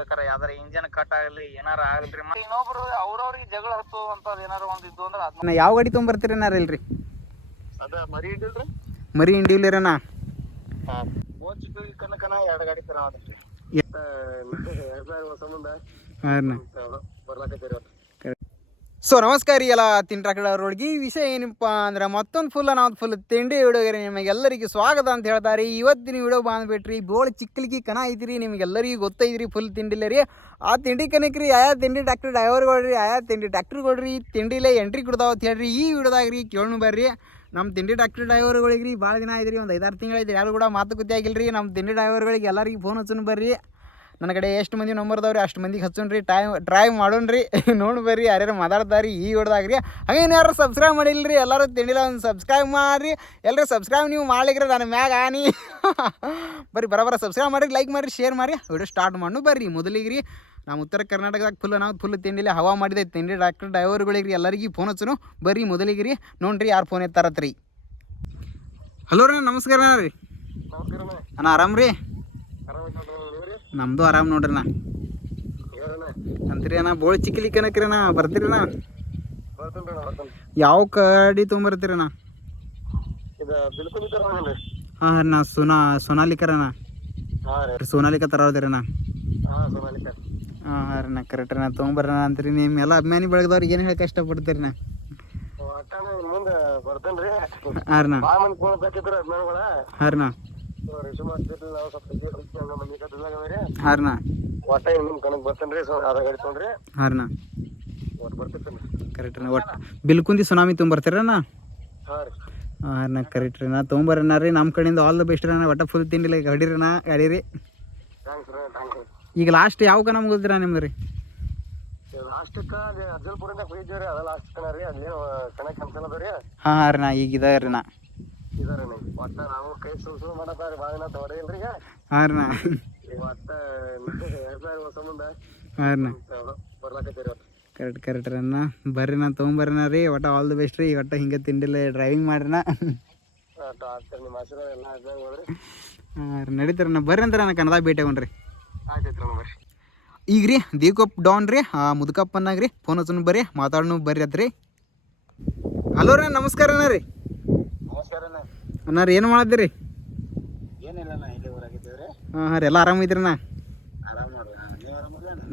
ಬೇಕಾರೆ ಯಾವ್ದಾರ engine cut ಆಗಲಿ ಏನಾರ ಆಗಲ್ರಿ, ಇನ್ನೊಬ್ರು ಅವ್ರವ್ರಿಗೆ ಜಗಳ ಹತ್ತುವಂತದ್ ಏನಾರ ಒಂದ್ ಇದ್ದು ಅಂದ್ರೆ ಅದನ್ನ ಯಾವ ಗಾಡಿ ತೊಗೊಂಬರ್ತೀರಿ ಏನಾರ ಇಲ್ರಿ? ಅದ ಮರಿ ಇದ್ದಿಲ್ರಿ, ಮರಿ ಇಂಡಿವ್ಲಿರನ ಕನಕನ 2 ಗಾಡಿ ತರ ಅದಲ್ರಿ. ಸಂಬಂಧ ಬರ್ಲಾಕತ್ತೀರಿ. ಸೊ ನಮಸ್ಕಾರ ರೀ ಎಲ್ಲ ತಿಂಟ್ರಾಕಡವ್ರೊಳಗೆ. ಈ ವಿಷಯ ಏನಪ್ಪ ಅಂದ್ರೆ ಮತ್ತೊಂದು ಫುಲ್ ತಿಂಡಿ ವಿಡಿಯೋಗೆ ನಿಮಗೆಲ್ಲರಿಗೂ ಸ್ವಾಗತ ಅಂತ ಹೇಳ್ತಾರೆ. ಇವತ್ತಿನ ವಿಡಿಯೋ ಬಂದ್ಬಿಟ್ರಿ ಬೋಳ್ ಚಿಕ್ಕಲಿಗೆ ಕನ ಐತಿರಿ, ನಿಮಗೆಲ್ಲರಿಗೂ ಗೊತ್ತೈತ್ರಿ ಫುಲ್ ತಿಂಡಿಲ್ಲ ರೀ. ಆ ತಿಂಡಿ ಕನಕ್ರಿ ಆಯಾ ತಿಂಡಿ ಡಾಕ್ಟರ್ ಡ್ರೈವರ್ಗಳ್ರಿ, ಆಯಾ ತಿಂಡಿ ಡಾಕ್ಟ್ರುಗಳ್ರಿ ತಿಂಡಿಲೇ ಎಂಟ್ರಿ ಕೊಡ್ತಾವ ಅಂತ ಹೇಳ್ರಿ ಈ ವಿಡಿಯೋದಾಗ ರೀ. ಕೇಳೋಣ ಬರ್ರಿ. ನಮ್ಮ ತಿಂಡಿ ಡಾಕ್ಟರ್ ಡ್ರೈವರ್ಗಳಿಗೆ ರೀ ಭಾಳ ದಿನ ಆಯ್ತು ರೀ, ಒಂದು 5-6 ತಿಂಗಳು ಐತ್ರಿ, ಯಾರು ಕೂಡ ಮಾತುಕತೆ ಆಗಿಲ್ಲ ರೀ. ನಮ್ಮ ತಿಂಡಿ ಡ್ರೈವರ್ಗಳಿಗೆ ಎಲ್ಲರಿಗೂ ಫೋನ್ ಹಚ್ಚೋಣ ಬರ್ರಿ. ನನ್ನ ಕಡೆ ಎಷ್ಟು ಮಂದಿ ನಂಬರ್ ಅದಾವ್ರಿ ಅಷ್ಟು ಮಂದಿಗೆ ಹಚ್ಚೋಣ್ರಿ, ಟ್ರೈ ಮಾಡೋಣ್ರಿ. ನೋಡಿ ಬರ್ರಿ ಯಾರ್ಯಾರು ಮಾತಾಡ್ತಾರೆ ಈ ಹೊಡ್ದಾಗ್ರಿ. ಹಾಗೇನು ಯಾರು ಸಬ್ಸ್ಕ್ರೈಬ್ ಮಾಡಿಲ್ಲ ರೀ, ಎಲ್ಲರೂ ತಿಂಡಿಲ್ಲ ಒಂದು ಸಬ್ಸ್ಕ್ರೈಬ್ ಮಾಡಿರಿ. ಎಲ್ಲರೂ ಸಬ್ಸ್ಕ್ರೈಬ್ ನೀವು ಮಾಡ್ಲಿಕ್ರೆ ನನ್ನ ಮ್ಯಾಗ ಆನಿ ಬರ್ರಿ, ಬರೋಬರ ಸಬ್ಸ್ಕ್ರೈಬ್ ಮಾಡಿರಿ, ಲೈಕ್ ಮಾಡಿರಿ, ಶೇರ್ ಮಾಡಿ ವಿಡಿಯೋ ಸ್ಟಾರ್ಟ್ ಮಾಡೋಣ ಬರ್ರಿ. ಮೊದಲಿಗೆ ರೀ ನಮ್ಮ ಉತ್ತರ ಕರ್ನಾಟಕದಾಗ ನಾವು ಫುಲ್ ತಿಂಡಿಲಿ ಹವಾ ಮಾಡಿದೆ ತಿಂಡಿ ಡಾಕ್ಟರ್ ಡ್ರೈವರ್ಗಳಿಗೆ ರೀ ಎಲ್ಲರಿಗೂ ಫೋನ್ ಹಚ್ಚೋನು ಬರ್ರಿ. ಮೊದಲಿಗೆ ರೀ ನೋಡ್ರಿ ಯಾರು ಫೋನ್ ಎತ್ತಾರತ್ರಿ. ಹಲೋ ರೀ, ನಮಸ್ಕಾರ ರೀ. ಅಣ್ಣ ಆರಾಮ್ ರೀ? ನಮ್ದು ಆರಾಮ್ ನೋಡ್ರಿ. ನಾ ಅಂತೀರಿ ಅಣ್ಣ ಬೋಳ್ ಚಿಕ್ಕಲಿ ಕನಕ್ರಿ ಅಣ್ಣ, ಬರ್ತೀರಿ ಅಣ್ಣ? ಯಾವ ಗಾಡಿ ತೊಗೊಂಬರ್ತೀರಣ್ಣ? ಹಾಂ ರೀ, ನಾ ಸೋನಾಲಿಕರಣ್ಣ, ಸೋನಾಲಿಕ ತರೋದಿರಣ್ಣ. ಹಾಂ ರೀ, ನಾ ಕರೆಕ್ಟ್ ನಾ ತೊಗೊಂಬರ್ರಿ ಅಂತೀರಿ. ನಿಮ್ಮೆಲ್ಲ ಅಭಿಮಾನಿ ಬೆಳಗ್ದವ್ರಿಗೆ ಏನು ಹೇಳಕ್ಕೆ ಇಷ್ಟಪಡ್ತೀರಿ ನಾ? ಹಾಂ ರೀ ನಾ, ಹಾಂ ರೀ ನಾ, ಹಾಂ ರೀ ನಾ, ಹಾಂ ರೀ ನಾ, ಕರೆಕ್ಟ್ ರೀ. ಒಟ್ಟು ಬಿಲ್ಕುಂದಿ ಸುನಾಮಿ ತೊಗೊಂಬರ್ತೀರಣ್ಣ? ಹಾಂ ನಾ ಕರೆಕ್ಟ್ ರೀ, ನಾ ತೊಗೊಂಬರ್ರಿ ರೀ. ನಮ್ಮ ಕಡೆಯಿಂದ ಆಲ್ ದ ಬೆಸ್ಟ್ ರೀ. ಒಟ್ಟು ಫುಲ್ ತಿಂಡಿಲ್ಲ ಗಾಡಿ ನಾ ಗಾಡಿ ರೀ. ಈಗ ಲಾಸ್ಟ್ ಯಾವ ಕನ ಮುಗಿದ್ರಾ ನಿಮ್ದು ರೀ? ಹಾಂ ರೀ ನಾ ಈಗ ಇದೆ ರೀ ನಾ. ಹಾಂ ರೀ ನಾ, ಹಾಂ ರೀ ನಾ, ಕರೆಕ್ಟ್ ರೀ ಅಣ್ಣ. ಬರ್ರಿ ನಾ ತೊಗೊಂಬರ್ರಿ ರೀ. ಒಟ್ಟು ಆಲ್ ದಿ ಬೆಸ್ಟ್ ರೀ. ಒಟ್ಟು ಹಿಂಗೆ ತಿಂಡಿಲ್ಲ ಡ್ರೈವಿಂಗ್ ಮಾಡ್ರಿ ನಾ. ಹಾಂ ರೀ ನಡೀತಾರೆ ನಾ, ಬರ್ರಿ ಅಂತಾರೆ ನಾನು ಕನ್ನಡ ಭೇಟಿ ಆಗೋಣ್ರಿ. ಈಗ ರೀ ದೇವ್ಕಪ್ ಡೌನ್ ರೀ ಮುದ್ಕಪ್ಪ ಅನ್ನಾಗ ರೀ ಫೋನ್ ಹಚ್ಚೋಣ ಬರ್ರಿ, ಮಾತಾಡೋಣ ಬರ್ರಿ ಅತ್ರಿ. ಹಲೋ ರೀ, ನಮಸ್ಕಾರ ಅಣ್ಣ ರೀ. ಅಣ್ಣ ರೀ ಏನು ಮಾಡತ್ತೀರಿ? ಹಾಂ ಹಾಂ ರೀ, ಎಲ್ಲ ಆರಾಮಿದ್ರಿ ಅಣ್ಣ?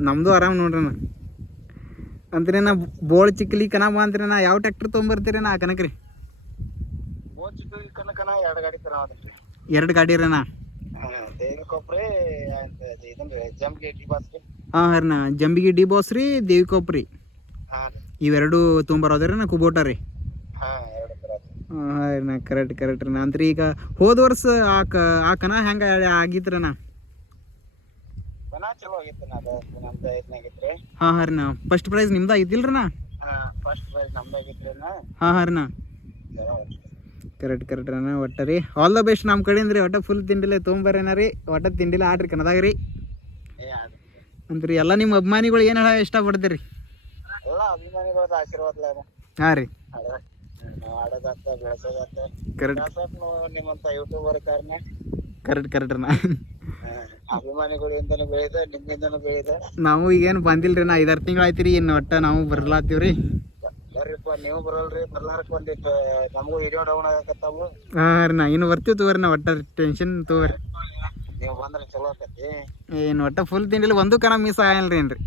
ನಮ್ಮದು ಆರಾಮ್ ನೋಡ್ರಿ ಅಣ್ಣ. ಅಂತೀರಿ ನಾ ಬೋಳ್ ಚಿಕ್ಕಲಿ ಕನ ಬಾ ಅಂತೀರಿ ನಾ. ಯಾವ ಟ್ಯಾಕ್ಟ್ರ್ ತೊಗೊಂಬರ್ತೀರಿ ನಾ ಕನಕ ರೀ? 2 ಗಾಡಿ ರೀ ನಾ. ಹಾಂ ಹಾಂ ರೀ ನಾ, ಜಂಬಿಗಿ ಡಿ ಬಾಸ್ ರೀ, ದೇವಿಕೊಪ್ಪ ರೀ, ಇವೆರಡು ತೊಗೊಂಬರೋದ್ರಿ ನಾ ಕುಬೋಟ ರೀ. ಹಾಂ ರೀ ನಾ ಕರೆಕ್ಟ್ ರೀ ನಾ. ಅಂತ್ರಿ ಈಗ ಹೋದ ವರ್ಷ ಆ ಕನ ಹೆಂಗೆ ಆಗಿತ್ತು ನಾ? ಹಾಂ ಹಾಂ ರೀ ನಾ, ಫಸ್ಟ್ ಪ್ರೈಸ್ ನಿಮ್ದು ಆಗಿದ್ದಿಲ್ಲ ರೀ ನಾ? ಹಾಂ ಹಾಂ ರೀ ನಾ, ಕರೆಕ್ಟ್ ರೀ ನಾ. ಒಟ್ಟು ರೀ ಆಲ್ ದ ಬೆಸ್ಟ್ ನಮ್ಮ ಕಡೆಯಿಂದ ರೀ. ಒಟ್ಟು ಫುಲ್ ತಿಂಡಿಲ್ಲ ತೊಗೊಂಬರೇನ ರೀ. ಒಟ್ಟು ತಿಂಡಿಲ್ಲ ಆಡ್ರಿ ಕನ್ನದಾಗ ರೀ. ಅಂತ್ರಿ ಎಲ್ಲ ನಿಮ್ಮ ಅಭಿಮಾನಿಗಳು ಏನು ಹೇಳ ಇಷ್ಟಪಡ್ತೀರಿ? ಹಾಂ ರೀ ಕರೆಕ್ಟ್ ರೀ ನಾ. ಅಭಿಮಾನಿಗಳಿಂದನೂ ಬೆಳೆದ, ನಿಮ್ಮಿಂದನೂ ಬೆಳೆದ. ನಾವು ಈಗೇನು ಬಂದಿಲ್ರಿ ನಾ, 5-6 ತಿಂಗಳು ಆಯ್ತು ರೀ. ಇನ್ನು ಒಟ್ಟು ನಾವು ಬರ್ಲಾತೀವಿ ರೀ. ಬರ್ರಿಪ್ಪ, ನೀವು ಬರಲ್ರಿ, ಬರ್ಲಾರಕ್ಕೆ ಒಂದಿಟ್ಟು ನಮಗೂ ವಿಡಿಯೋ ಡೌನ್ ಆಗಕತ್ತಾವು. ಹಾಂ ರೀ ನಾ ಇನ್ನು ಬರ್ತೀವಿ ತಗೋರಿ ನಾ. ಒಟ್ಟು ಟೆನ್ಷನ್ ತಗೋರಿ, ನೀವು ಬಂದ್ರೆ ಚಲೋ ಆಕತಿ. ಏನು ಒಟ್ಟು ಫುಲ್ ತಿಂಡಿಲ್ಲ ಒಂದು ಕನ ಮಿಸ್ ಆಗಲ್ಲ ರೀ ಏನ್ರಿ?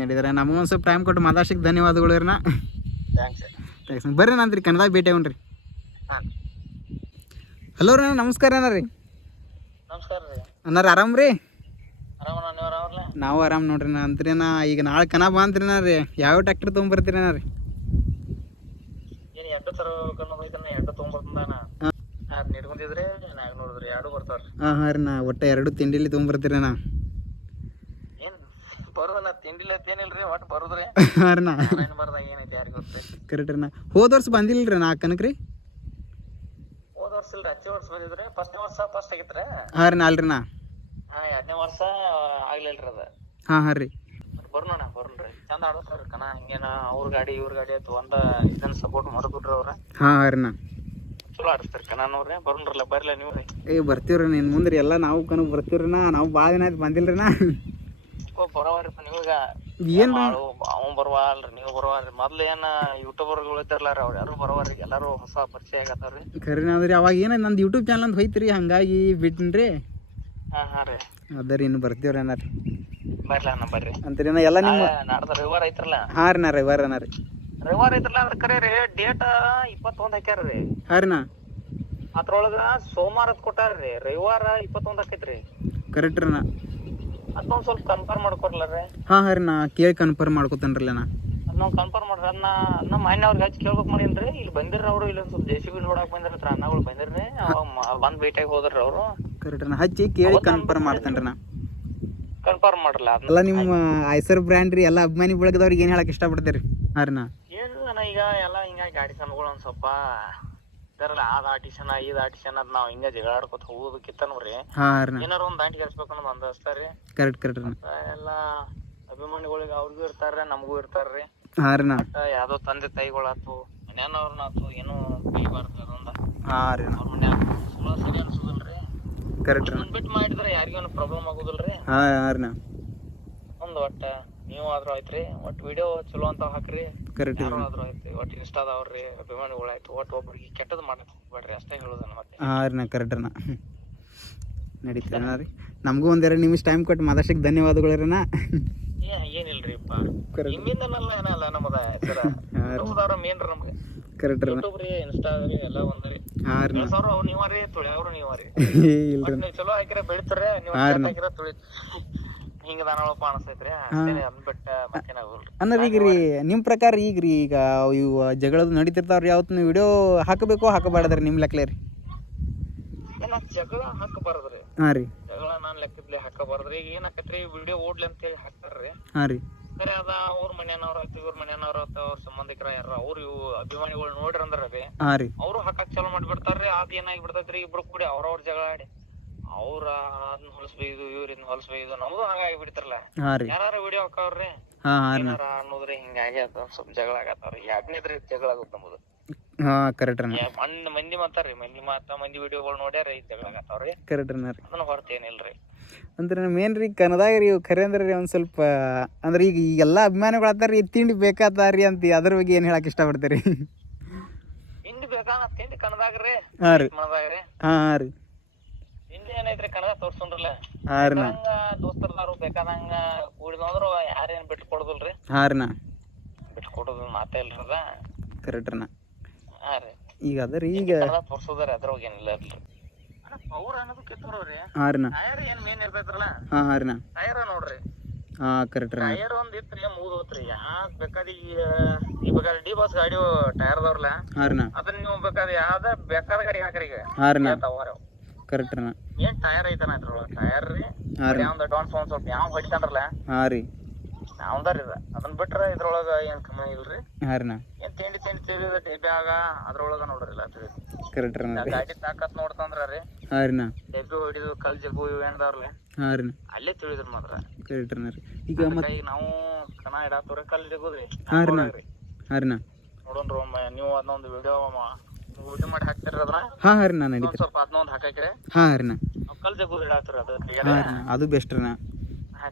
ನಡೀತಾರೆ. ನಮಗೊಂದು ಸ್ವಲ್ಪ ಟೈಮ್ ಕೊಟ್ಟು ಮಾತಾಡ್ಸಕ್ಕೆ ಧನ್ಯವಾದಗಳು ರೀ ನಾ. ಥ್ಯಾಂಕ್ಸ್ ಬರ್ರಿ ನಂತ್ರಿ ಕನ್ನಡ ಭೇಟಿ ಆಗೋಣ್ರಿ. ಹಲೋ ರೀ, ನಮಸ್ಕಾರ ಅಣ್ಣ ರೀ. ನಮಸ್ಕಾರ ರೀ ಅಣ್ಣಾರ ಆರಾಮ್ ರೀ? ನಾವು ಆರಾಮ್ ನೋಡ್ರಿ ನಾ. ಅಂತ್ರಿ ನಾ ಈಗ ನಾಳೆ ಕನ ಬಾ ಅಂತ್ರಿ ನಾ ರೀ. ಯಾವ ಟ್ಯಾಕ್ಟ್ರ್ ತೊಗೊಂಬರ್ತೀರಿ ನಾ ರೀ? ಹಾಂ ಹಾಂ ರೀ ನಾ, ಒಟ್ಟು 2 ತಿಂಡಿಲಿ ತೊಗೊಂಬರ್ತೀರಿ ನಾ. ಹಾಂ ರೀ ನಾ ಕರೆಕ್ಟ್ ರೀ ನಾ. ಹೋದ ವರ್ಷ ಬಂದಿಲ್ಲ ರೀ ನಾ ಕನಕ ರೀ? ಹಾಂ ರೀ ನಾ ಅಲ್ರಿ ನಾ. ಹಾಂ ಹಾಂ ರೀ ಚಂದ ಆಡೋದ್ರಿ ಕನ. ಹಿಂಗೇನ ಅವ್ರ ಗಾಡಿ ಇವ್ರ ಗಾಡಿ ಅಂತ ಒಂದ ಇದನ್ನ ಸಪೋರ್ಟ್ ಮಾಡ್ಬಿಟ್ರಿ ಅವ್ರ. ಹಾಂ ಹಾಂ ರೀ ನಾ ಚಲೋ ಆಡಿಸ್ತಾರ ಕನಾನವ್ರೆ ಬರೋಣ್ರಲ್ಲ ಬರ್ಲ ನೀವು ರೀ ಬರ್ತೀವ್ರಿ ನಿನ್ ಮುಂದ್ರಿ ಎಲ್ಲ ನಾವು ಕನಕ್ ಬರ್ತೀವ್ರಿನಾ ನಾವು ಭಾಳ ದಿನ ಆಯ್ತು ಬಂದಿಲ್ರಿನಾ ಬರೋವಾರಿಪ್ಪ ನೀವೀಗ ಏನ್ ಅವ್ನು ಬರುವಲ್ರಿ ನೀವು ಬರುವಲ್ರಿ ಮೊದ್ಲು ಏನ ಯೂಟ್ಯೂಬರ್ಗಳು ಇದ್ದಾರಲ್ಲ ಅವ್ರು ಯಾರು ಬರೋವಾರಿ ಎಲ್ಲಾರು ಹೊಸ ಪರಿಚಯ ಆಗತ್ತಾವ್ರಿ ಖರೀನ ಅದ್ರಿ ಅವಾಗ ಏನ ನಂದು ಯೂಟ್ಯೂಬ್ ಚಾನಲ್ ಅಂತ ಹೋಯ್ತ್ರಿ ಹಂಗಾಗಿ ಬಿಟ್ಟಿನ್ರಿ ಹಾ ರೀ ಅದರಿ ಇನ್ನು ಬರ್ತೀವ್ರಿ ಅನ್ನಾರಿ ಬರ್ಲ ಅಣ್ಣ ಬರ್ರಿ ಅಂತೀರಿ ಎಲ್ಲ ನಿಮ್ಮ ನಾಡ್ದ ರವಿವಾರ ಐತ್ರಲ್ಲ ಹಾಂ ರೀ ನಾ ರವಿವಾರ ರೀ ರವಿವಾರ ಐತ್ರಲ್ಲ ಅದ್ರ ಕರೆ ರೀ ಡೇಟ್ 21 ಹಾಕ್ಯಾರ್ರಿ ಹಾಂ ರೀ ನಾ ಅದ್ರೊಳಗ ಸೋಮವಾರದ ಕೊಟ್ಟಾರ್ರಿ ರವಿವಾರ 21 ಆಕೈತ್ರಿ ಕರೆಕ್ಟ್ ರೀ ನಾ ಅದನ್ನೊಂದ್ ಸ್ವಲ್ಪ ಕನ್ಫರ್ಮ್ ಮಾಡ್ಕೊಡ್ಲ ರೀ ಹಾಂ ಹಾಂ ರೀ ನಾ ಕೇಳಿ ಕನ್ಫರ್ಮ್ ಮಾಡ್ಕೊತೇನ್ರಿ ನಾ ಅದನ್ನ ಕನ್ಫರ್ಮ್ ಮಾಡ್ರಿ ಅದನ್ನ ನಮ್ಮ ಮಾನ್ಯ ಅವ್ರಿಗೆ ಹಚ್ಚಿ ಕೇಳ್ಬೇಕು ಮಾಡೀನ್ರಿ ಇಲ್ಲಿ ಬಂದಿರ್ರಿ ಅವರು ಇಲ್ಲೊಂದ್ ಸ್ವಲ್ಪ JCB ನೋಡಕ್ ಬಂದಿರತ್ರ ಅನ್ನಗಳು ಬಂದಿರ್ರಿ ಬಂದ್ ಭೇಟಿಯಾಗಿ ಹೋದ್ರಿ ಅವರು ಕರೆಕ್ಟ್ ನಾ ಹಚ್ಚಿ ಕೇಳಿ ಕನ್ಫರ್ಮ್ ಮಾಡ್ತೇನ್ರಿ ನಾ ಕನ್ಫರ್ಮ್ ಮಾಡ್ರಲ್ಲ ಎಲ್ಲ ನಿಮ್ಮ ಐಸರ್ ಬ್ರ್ಯಾಂಡ್ ರೀ ಎಲ್ಲ ಅಭಿಮಾನಿ ಬಳಗದವ್ರಿಗೆ ಏನು ಹೇಳಕ್ ಇಷ್ಟಪಡ್ತೀರಿ ಹಾಂ ರೀ ನಾ ಏನು ಈಗ ಎಲ್ಲ ಹಿಂಗಾಗಿ ಗಾಡಿ ಸಂಘಗಳು ಒಂದ್ ಸ್ವಲ್ಪ ಇದಾರಲ್ಲ ಅದ್ ಆರ್ಟಿಷನ್ ಇದ್ ಆರ್ಟಿಷನ್ ಅದ್ ನಾವ್ ಹಿಂಗ ಜಗಳಾಡ್ಕೊತ ಹೋಗೋದಕ್ಕಿಂತ ನೋಡ್ರಿ ಹಾಂ ರೀ ನಾ ಏನಾರ ಒಂದ್ ದಾಂಟಿಗೆ ಹಚ್ಬೇಕು ಅನ್ನೋದು ಒಂದ್ ಅನಿಸ್ತಾರ್ರಿ ಕರೆಕ್ಟ್ ಕರೆಕ್ಟ್ ರೀ ಎಲ್ಲ ಅಭಿಮಾನಿಗಳಿಗೆ ಅವ್ರಿಗೂ ಇರ್ತಾರ್ರಿ ನಮಗೂ ಇರ್ತಾರ್ರಿ ಹಾಂ ರೀ ನಾ ಯಾವ್ದೋ ತಂದೆ ತಾಯಿಗಳಾತು ಮನ್ಯಾನವ್ರನ್ನಾತು ಏನು ಬೈಬಾರ್ದು ಅದೊಂದ ಹಾಂ ರೀ ನಾ ಅವ್ರ ಮನ್ಯಾಗ ಸುಳ್ಳ ಸರಿ ಅನ್ಸುದಿಲ್ರಿ ಕರೆಕ್ಟ್ ರೀ ಬಿಟ್ಟು ಮಾಡಿದ್ರೆ ಯಾರಿಗೇನು ಪ್ರಾಬ್ಲಮ್ ಆಗುದಿಲ್ರಿ ಹಾಂ ಹಾಂ ರೀ ನಾ ಒಂದ್ ಒಟ್ಟ ನೀವು ಆದ್ರೂ ಆಯ್ತ್ರಿ ಒಟ್ಟು ವಿಡಿಯೋ ಚಲೋ ಅಂತ ಹಾಕ್ರಿ ಕರೆಕ್ಟ್ ರೀ ಯಾರು ಆದ್ರೂ ಐತಿ ಒಟ್ಟು ಇನ್ಸ್ಟಾದವ್ರಿ ಅಭಿಮಾನಿಗಳು ಆಯ್ತು ಒಟ್ಟು ಒಬ್ರಿಗೆ ಕೆಟ್ಟದ್ ಮಾಡಕ್ ಹೋಗ್ಬೇಡ್ರಿ ಅಷ್ಟೇ ಹೇಳುದನ್ನ ಮತ್ತೆ ಹಾಂ ರೀ ನಾ ಕರೆಕ್ಟ್ ರೀ ನಾ ನಡೀತಾನ ರೀ ನಮಗೂ ಒಂದೆರಡು ನಿಮಿಷ ಟೈಮ್ ಕೊಟ್ಟು ಮಾತಾಡ್ಸಕ್ಕೆ ಧನ್ಯವಾದಗಳು ರೀ ನಾ ಏನಿಲ್ರಿಪ್ಪ ನಿಮ್ಮಿಂದನೆಲ್ಲ ಏನಲ್ಲ ನಮ್ಮದ ಮೇನ್ ರೀ ನಮ್ಗೆ ಕರೆಕ್ಟ್ ರೀ ಯೂಟ್ಯೂಬ್ ರೀ ಇನ್ಸ್ಟಾ ರೀ ಎಲ್ಲ ಒಂದ್ರಿ ಹಾಂ ರೀ ನಾ ಅವ್ರು ನೀವರಿ ತುಳಿಯವ್ರು ನೀವರಿ ಇಲ್ರಿ ನೀವು ಚಲೋ ಹಾಕಿರ ಬೆಳಿತಾರೆ ನೀವು ಹಾಕಿರ ತುಳಿ ಹಿಂಗ ದಾನವಪ್ಪ ಅನಿಸ್ತೈತ್ರಿ ಅಷ್ಟೇ ಅದನ್ನ ಬಿಟ್ಟ ಮತ್ತೇನಾಗಲ್ರಿ ಅನ್ನೋದು ಈಗ ರೀ ನಿಮ್ಮ ಪ್ರಕಾರ ಈಗ ರೀ ಈಗ ಇವು ಜಗಳದು ನಡೀತಿರ್ತಾವ್ರಿ ಯಾವತ್ತು ನೀವು ವಿಡಿಯೋ ಹಾಕಬೇಕು ಹಾಕಬಾರ್ದ್ರಿ ನಿಮ್ಮ ಲೆಕ್ಕಲೆ ರೀ ಏನ ಜಗಳ ಹಾಕಬಾರ್ದ್ರಿ ಹಾಂ ರೀ ಜಗಳ ನಾನ್ ಲೆಕ್ಕದ್ಲೆ ಹಾಕಬಾರ್ದ್ರಿ ಈಗ ಏನಾಕತ್ರಿ ವಿಡಿಯೋ ಓಡ್ಲಿ ಅಂತ ಹೇಳಿ ಹಾಕ್ತಾರ್ರಿ ಹಾಂ ರೀ ಸರಿ ಅದ ಅವ್ರ ಮನ್ಯಾನವ್ರ ಆಯ್ತು ಇವ್ರ ಮನ್ಯಾನವ್ರ ಆಯ್ತು ಅವ್ರ ಸಂಬಂಧಿಕರ ಯಾರ ಅವ್ರು ಇವು ಅಭಿಮಾನಿಗಳು ನೋಡ್ರಿ ಅಂದ್ರ ರೀ ಹಾಂ ರೀ ಅವ್ರು ಹಾಕಕ್ ಚಾಲೂ ಮಾಡ್ಬಿಡ್ತಾರ್ರಿ ಅದ್ ಏನಾಗಿ ಬಿಡ್ತೈತ್ರಿ ಇಬ್ರು ಕೂಡಿ ಅವ್ರವ್ರ ಜಗಳ ಆಡಿ ಅವ್ರ ಅದನ್ನ ಹೊಲಸ್ಬೇಕು ಇವ್ರಿಂದ ಹೊಲಸ್ಬೇಕು ನಮ್ದು ಹಂಗಾಗಿ ಬಿಡ್ತಾರಲ್ಲ ಹಾಂ ರೀ ಯಾರು ವಿಡಿಯೋ ಹಾಕವ್ರಿ ಹಾಂ ಹಾಂ ರೀ ಏನಾರ ಅನ್ನೋದ್ರಿ ಹಿಂಗಾಗಿ ಅದ ಸ್ವಲ್ಪ ಜಗಳ ಆಗತ್ತಾವ್ರಿ ಯಾಕನೇದ್ರಿ ಜಗಳ ಆಗುತ್ತೆ ನಮ್ದು ಹಾಂ ಕರೆಕ್ಟ್ ರೀ ಮಂದಿ ಮಾತಾಡ್ರಿ ಮಂದಿ ವಿಡಿಯೋಗಳು ನೋಡ್ಯಾರ ಈ ಜಗಳ ಆಗತ್ತಾವ್ರಿ ಕರೆಕ್ಟ್ ರೀ ನಾ ರೀ ಅದನ್ನ ಹೊರತೇನಿಲ್ರಿ ಅಂದ್ರೆ ಮೇನ್ ರೀ ಕನ್ನದಾಗ ರೀ ಖರೆ ಅಂದ್ರೆ ರೀ ಒಂದು ಸ್ವಲ್ಪ ಅಂದ್ರೆ ಈಗ ಈಗೆಲ್ಲ ಅಭಿಮಾನಿಗಳು ಆತಾರ ರೀ ತಿಂಡಿ ಬೇಕಾತಾರ ರೀ ಅಂತ ಅದ್ರ ಬಗ್ಗೆ ಏನು ಹೇಳಕ್ಕೆ ಇಷ್ಟಪಡ್ತೀರಿ ತಿಂಡಿ ಬೇಕಾನ ತಿಂಡಿ ಕನ್ನದಾಗ್ರಿ ಹಾಂ ರೀ ಕನ್ನದಾಗ್ರಿ ಹಾಂ ಹಾಂ ರೀ ತಿಂಡಿ ಏನೈತ್ರಿ ಕನ್ನಡ ತೋರ್ಸೋನ್ರಲ್ಲ ಹಾಂ ರೀ ನಾ ದೋಸ್ತರದಾರು ಬೇಕಾದಂಗ ಕೂಡಿದಂದ್ರು ಯಾರೇನ್ ಬಿಟ್ಟು ಕೊಡುದಿಲ್ರಿ ಹಾಂ ರೀ ನಾ ಬಿಟ್ಟು ಕೊಡೋದು ಮಾತೇ ಇಲ್ರಿ ಅದ ಕರೆಕ್ಟ್ ರೀ ನಾ ಹಾ ರೀ ಈಗ ಅದ ರೀ ಈಗ ಕನ್ನಡ ತೋರ್ಸೋದಾರ ಅದ್ರೊಳಗ ಏನಿಲ್ಲ ಇಲ್ರಿ ಅವ್ರ ಅನ್ನೋದಕ್ಕೆ ತೋರ್ರಿ ಹಾಂ ರೀ ನಾ ಟೈರ್ ಏನ್ ಮೇನ್ ಇರ್ತೈತ್ರಲ್ಲ ಹಾಂ ಹಾಂ ರೀ ನಾ ಟೈರ್ ನೋಡ್ರಿ ಹಾಂ ಕರೆಕ್ಟ್ ರೀ ನಾ ಟೈರ್ ಒಂದ್ ಇತ್ರಿ ಮುಗಿದೋತ್ರಿ ಯಾಕ್ ಬೇಕಾದ ಈ ಬೇಕಾದ್ರೆ ಡಿ ಬಾಸ್ ಗಾಡಿ ಟೈರ್ ಅದಾವ್ರಲ್ಲ ಹಾಂ ರೀ ನಾ ಅದನ್ನ ನೀವು ಬೇಕಾದ್ರೆ ಯಾವ್ದ ಬೇಕಾದ ಗಾಡಿ ಹಾಕ್ರಿ ಈಗ ಹಾಂ ರೀ ನಾ ತಗೋರ ಕರೆಕ್ಟ್ ರೀ ನಾ ಏನ್ ಟೈರ್ ಐತನ ಅದ್ರೊಳಗ ಟೈರ್ ರೀ ಹಾಂ ರೀ ಯಾವ್ದು ಅಡ್ವಾನ್ಸ್ ಒಂದ್ ಸ್ವಲ್ಪ ಯಾವ ಹೊಡಿತಾನ್ರಲ್ಲ ಹಾಂ ರೀ ನಾವ್ದಾರ ಇದ ಅದನ್ನ ಬಿಟ್ರ ಇದ್ರೊಳಗ ಏನ್ ಕಮ್ಮಿ ಇಲ್ರಿ ಹಾಂ ರೀ ನಾ ಏನ್ ತಿಂಡಿ ತಿಳಿದ ಡಬ್ಯಾಗ ಅದ್ರೊಳಗ ನೋಡ್ರಿಲ್ಲ ಕರೆಕ್ಟ್ ರೀ ನಾ ರೀ ಗಾಡಿ ತಾಕತ್ ನೋಡ್ತಂದ್ರ ರೀ ಹಾಂ ರೀ ನಾ ಡಬ್ಬಿ ಹೊಡಿದು ಕಲ್ ಜಗ್ಗು ಇವ್ ಏನ್ದಾವ್ರಲ್ಲ ಹಾಂ ರೀ ನಾ ಅಲ್ಲೇ ತಿಳಿದ್ರ ಮಾತ್ರ ಕರೆಕ್ಟ್ ರೀ ನಾ ರೀ ಈಗ ಮತ್ತೆ ಈಗ ನಾವು ಕನ ಇಡಾತವ್ರಿ ಕಲ್ ಜಗ್ಗುದ್ರಿ ಹಾಂ ರೀ ನಾ ಹಾಂ ರೀ ನಾ ನೋಡೋಣ್ರಿ ನೀವು ಅದನ್ನೊಂದು ವಿಡಿಯೋ ವಿಡಿಯೋ ಮಾಡಿ ಹಾಕ್ತಿರ ಅದನ್ನ ಹಾಂ ಹಾಂ ರೀ ನಾ ನಡೀತೀರಿ ಸ್ವಲ್ಪ ಅದನ್ನೊಂದು ಹಾಕಾಕ್ರಿ ಹಾಂ ರೀ ನಾ ಕಲ್ ಜಗ್ಗುದ್ ಇಡಾತ್ರಿ ಅದು ಹಾಂ ರೀ ನಾ ಅದು ಬೆಸ್ಟ್ ರೀ ನಾ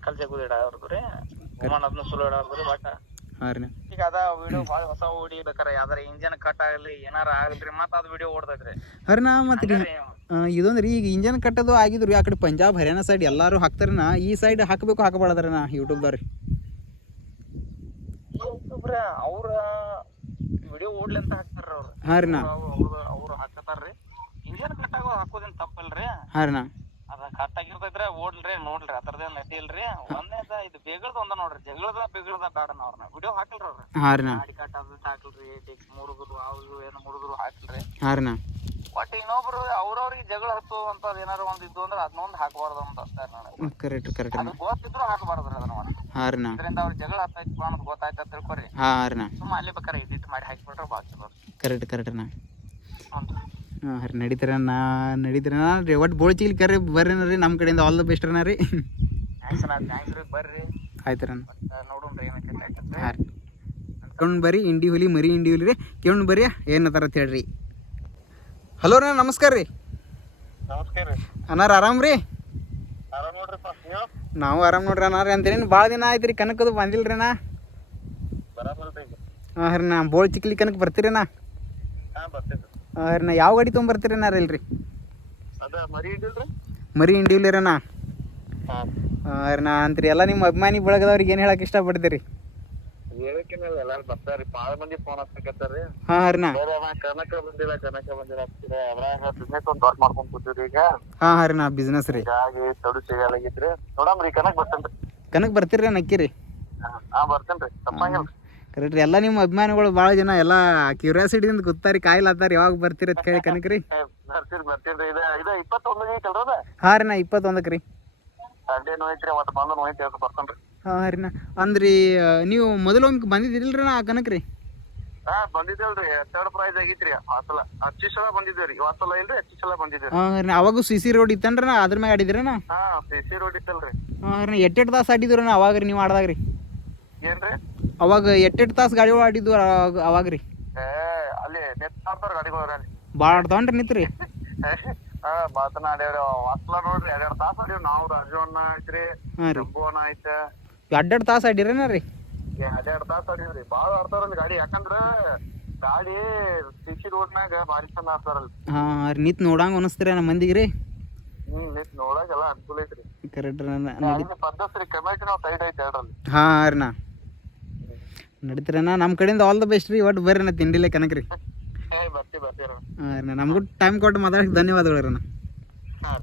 ಕಲ್ ಜಗ್ಗುದ್ ಇಡಾವ್ರಿ ಅದನ್ನ ಸುಳ್ಳು ಇಡಾವ್ರಿ ಬಟ್ ಹಾಂ ರೀ ನಾ ಈಗ ಅದ ವಿಡಿಯೋ ಭಾಳ ಹೊಸ ಓಡಿ ಬೇಕಾರೆ ಯಾವ್ದಾರ ಇಂಜನ್ ಕಟ್ ಆಗಲಿ ಏನಾರ ಆಗಲ್ರಿ ಮತ್ತೆ ಅದು ವಿಡಿಯೋ ಓಡ್ತೈತ್ರಿ ಹಾಂ ರೀ ನಾ ಮತ್ತೆ ರೀ ಇದೊಂದು ರೀ ಈಗ ಇಂಜನ್ ಕಟ್ಟೋದು ಆಗಿದ್ರು ರೀ ಆ ಕಡೆ ಪಂಜಾಬ್ ಹರಿಯಾಣ ಸೈಡ್ ಎಲ್ಲರೂ ಹಾಕ್ತಾರೆ ನಾ ಈ ಸೈಡ್ ಹಾಕಬೇಕು ಹಾಕಬಾರ್ದ್ರಿ ನಾ ಯೂಟ್ಯೂಬ್ದವ್ರಿ ಅವ್ರ ವಿಡಿಯೋ ಓಡ್ಲಿ ಅಂತ ಹಾಕ್ತಾರ ಅವ್ರು ಹಾಂ ರೀ ನಾ ಅವ್ರು ಹಾಕತಾರ್ರಿ ಇಂಜನ್ ಕಟ್ ಆಗೋ ಹಾಕೋದೇನ್ ತಪ್ಪಲ್ರಿ ಹಾಂ ರೀ ನಾ ಅದ ಕಟ್ ಆಗಿರ್ತೈತ್ರಿ ಓಡ್ಲ್ರಿ ನೋಡ್ರಿ ಅದ್ರದೇನ್ ನಟಿ ಇಲ್ರಿ ಒಂದೇದ ಇದು ಬೇಗಳ್ದ ಒಂದ ನೋಡ್ರಿ ಜಗಳದ ಬೇಗಳ್ದ ಬೇಡ ಅವ್ರನ್ನ ವಿಡಿಯೋ ಹಾಕಿಲ್ರಿ ಅವ್ರ ಹಾಂ ರೀ ನಾ ಗಾಡಿ ಕಟ್ ಅದ ಹಾಕಿಲ್ರಿ ಮುರುಗರು ಅವ್ರು ಏನು ಮುರುಗರು ಹಾಕಿಲ್ರಿ ಹಾಂ ರೀ ನಾ ಒಟ್ಟು ಇನ್ನೊಬ್ರು ಅವ್ರವ್ರಿಗೆ ಜಗಳ ಹತ್ತು ಅಂತದ್ ಏನಾರ ಒಂದ್ ಇದ್ದು ಅಂದ್ರೆ ಅದನ್ನೊಂದ್ ಹಾಕಬಾರ್ದು ಅಂತ ಅಷ್ಟೇ ನನಗೆ ಕರೆಕ್ಟ್ ಕರೆಕ್ಟ್ ಅದು ಗೊತ್ತಿದ್ರು ಹಾಕಬಾರ್ದ್ರಿ ಅದನ್ನ ಒಂದು ಹಾಂ ರೀ ನಾ ಇದರಿಂದ ಅವ್ರ ಜಗಳ ಹತ್ತೈತಿ ಅನ್ನೋದು ಗೊತ್ತಾಯ್ತು ಅಂತ ತಿಳ್ಕೊರಿ ಹಾಂ ರೀ ನಾ ಸುಮ್ಮ ಅಲ್ಲಿ ಬೇಕಾರೆ ಎಡಿಟ್ ಮಾಡಿ ಹಾಕಿಬಿಟ್ರೆ ಭಾಳ ಚಲೋ ಕರೆಕ್ಟ್ ಕರೆಕ್ಟ್ ನಾ ಹ್ಞೂ ಹಾಂ ರೀ ನಡೀತೀರ ನಾ ನಡೀತೀರ ರೀ ಒಟ್ಟು ಬೋಳ್ಚಿಲ್ ಕರೆ ಬರ್ರಿ ರೀ ನಮ್ಮ ಕಡೆಯಿಂದ ಆಲ್ ದ ಬೆಸ್ಟ್ ರೀ ಥ್ಯಾಂಕ್ಸ್ ರೀ ಬರ್ರಿ ಆಯ್ತು ರೀ ನೋಡೋಣ್ರಿ ಏನಕ್ಕೆ ಹಾಂ ರೀ ಕೇಳೋಣ ಬರ್ರಿ ಇಂಡಿ ಹುಲಿ ಮರಿ ಇಂಡಿ ಹುಲಿ ರೀ ಕೇಳೋಣ ಬರ್ರಿ ಏನತ್ತಾರ ಅಂತ ಹೇಳ್ರಿ ಹಲೋ ರೀ ನಮಸ್ಕಾರ ರೀ. ನಮಸ್ಕಾರ ರೀ. ಅನ್ನಾರ ಆರಾಮ್ ರೀ? ಆರಾಮ್ ನೋಡ್ರಿಪ್ಪ, ನೀವು? ನಾವು ಆರಾಮ್ ನೋಡ್ರಿ ಅನ್ನಾರ. ಅಂತೇನು ಭಾಳ ದಿನ ಆಯ್ತು ರೀ, ಕನಕದು ಬಂದಿಲ್ಲ ರೀ. ಬರಾಬರ್ರಿ. ಹಾಂ ರೀ, ನಾ ಬೋಳ್ ಚಿಕ್ಲಿ ಕನಕ ಬರ್ತೀರಿ ನಾ? ಹಾಂ ಬರ್ತೀನಿ. ಹಾಂ ರೀ, ನಾ ಯಾವ ಗಾಡಿ ತೊಗೊಂಬರ್ತೀರಿ ನಾರ ಇಲ್ರಿ? ಅದ ಮರಿ ಇದ್ದಿಲ್ರಿ? ಮರಿ ಇಂಡಿವ್ಲಿರಣ್ಣ. ಹಾಂ ರೀ, ನಾ ಅಂತ್ರಿ ಎಲ್ಲ ನಿಮ್ಮ ಅಭಿಮಾನಿ ಬಳಗದವ್ರಿಗೆ ಏನು ಹೇಳಕ್ಕೆ ಇಷ್ಟಪಡ್ತೀರಿ? ಹೇಳಕ್ಕಿನಲ್ಲ, ಎಲ್ಲಾರು ಬರ್ತಾರ್ರಿ, ಭಾಳ ಮಂದಿ ಫೋನ್ ಹಚ್ಬೇಕತ್ತಾರ್ರಿ. ಹಾಂ ರೀ ನಾ ಕನಕ ಬಂದಿಲ್ಲ ಹಚ್ತೀರ, ಅದ್ರಾಗ ಬಿಸ್ನೆಸ್ ಒಂದು ದೊಡ್ಡ ಮಾಡ್ಕೊಂಡ್ ಕೂತೀವ್ರಿ ಈಗ. ಹಾಂ ರೀ, ನಾ ಬಿಸ್ನೆಸ್ ರೀ. ಹೀಗಾಗಿ ತಡು ಸಿಗಲಾಗಿದ್ರಿ. ನೋಡಮ್ರಿ, ಕನಕ್ ಬರ್ತೇನ್ರಿ. ಕನಕ ಬರ್ತೀರಿ ನಕ್ಕಿರಿ? ಹಾಂ ಬರ್ತೇನ್ರಿ, ತಪ್ಪಂಗಿಲ್ಲ. ಕರೆಕ್ಟ್ ರೀ, ಎಲ್ಲ ನಿಮ್ಮ ಅಭಿಮಾನಿಗಳು ಭಾಳ ಜನ ಎಲ್ಲ ಕ್ಯೂರಿಯಾಸಿಟಿಯಿಂದ ಕೂತಾರಿ, ಕಾಯ್ಲತ್ತಾರ ಯಾವಾಗ ಬರ್ತೀರಿ ಅಂತ ಕೇಳಿ ಕನಕ ರೀ. ಬರ್ತೀನ್ರಿ. ಇದು 21 ಐತಲ್ರಿ ಅದ? ಹಾಂ ರೀ, ನಾ 21ಕ್ಕೆ ರೀ. ಸಂಡೇ ನೋಯ್ತ್ರಿ, ಅವತ್ತು ಬಂದು ನೋಯ್ತು ಬರ್ತೇನ್ರಿ. ಹಾಂ ರೀ ನಾ ಅಂದ್ರಿ ನೀವು ಮೊದಲು ಒಮ್ಮೆ ಬಂದಿದ್ದಿಲ್ರಿ ನಾ ಕನಕ ರೀ? ಹಾಂ ಬಂದಿದ್ದೇವ್ರಿ, ಥರ್ಡ್ ಪ್ರೈಸ್ ಆಗೈತ್ರಿ. ಆ ಸಲ ಹಚ್ಚಿ ಸಲ ಬಂದಿದ್ದೇವ್ರಿ, ಇವತ್ತು ಸಲ ಇಲ್ರಿ, ಹಚ್ಚಿ ಸಲ ಬಂದಿದ್ದೇವ್ರಿ. ಹಾಂ ರೀ, ಅವಾಗೂ ಸಿ ರೋಡ್ ಇತ್ತನ್ರಿ ನಾ ಅದ್ರ ಮ್ಯಾಗ ಆಡಿದ್ರಿ ನಾ? ಹಾಂ CC ರೋಡ್ ಇತ್ತಲ್ರಿ. ಹಾಂ ರೀ, ಎಟ್ಟೆಟ್ಟು ತಾಸು ಆಡಿದ್ರಿ ನಾ ಅವಾಗ ರೀ ನೀವು ಆಡ್ದಾಗ ರೀ? ಏನ್ರಿ? ಅವಾಗ ಎಟ್ಟೆಟ್ಟು ತಾಸು ಗಾಡಿ ಆಡಿದ್ವು ಅವಾಗ ರೀ? ಅಲ್ಲಿ ನೆಟ್ ಮಾಡ್ತಾರ ಗಾಡಿಗಳು ಅಲ್ಲಿ ಭಾಳ ಆಡ್ತಾವನ್ರಿ ನಿಂತು ರೀ? ಮಾತನಾಡ್ಯಾರ ಅಸ್ಲ ನೋಡ್ರಿ, 2 ತಾಸು ಆಡಿವ್ ನಾವು. ರಾಜು ಅಣ್ಣ ಐತ್ರಿ, ಹಾಂ ರೀ, ಜಂಬು ಅಣ್ಣ ಐತ. 2 ತಾಸು ಆಡಿರೇನ ರೀ? 2 ತಾಸು ಆಡಿವ್ರಿ. ಭಾಳ ಆಡ್ತಾರಲ್ಲಿ ಗಾಡಿ, ಯಾಕಂದ್ರ ಗಾಡಿ CC ರೋಡ್ನಾಗ ಭಾರಿ ಚಂದ ಆಡ್ತಾರಲ್ಲಿ. ಹಾಂ ರೀ, ನಿಂತು ನೋಡಂಗೆ ಅನಿಸ್ತೀರ ನಮ್ಮ ಮಂದಿಗೆ ರೀ? ನಿಂತ್ ನೋಡಾಗೆಲ್ಲ ಅನುಕೂಲ ಐತ್ರಿ. ಕರೆಕ್ಟ್ ರೀ. ಪದ್ಧತಿ ಕಮೆಂಟ್ ನಾವು ಸೈಡ್ ಐತೆ ಹೇಳ್ರಲ್ಲಿ. ಹಾಂ ರೀ ನಾ ನಡೀತೀರಣ್ಣ, ನಮ್ಮ ಕಡೆಯಿಂದ ಆಲ್ ದ ಬೆಸ್ಟ್ ರೀ. ಒಟ್ಟು ಬರ್ರಿ ನಾ ತಿಂಡಿಲೆ ಕನಕ ರೀ. ಬರ್ತೀವಿ. ಹಾಂ ರೀ, ನಮಗೂ ಟೈಮ್ ಕೊಟ್ಟು ಮಾತಾಡೋಕೆ ಧನ್ಯವಾದಗಳು ರೀ. ಹಾಂ.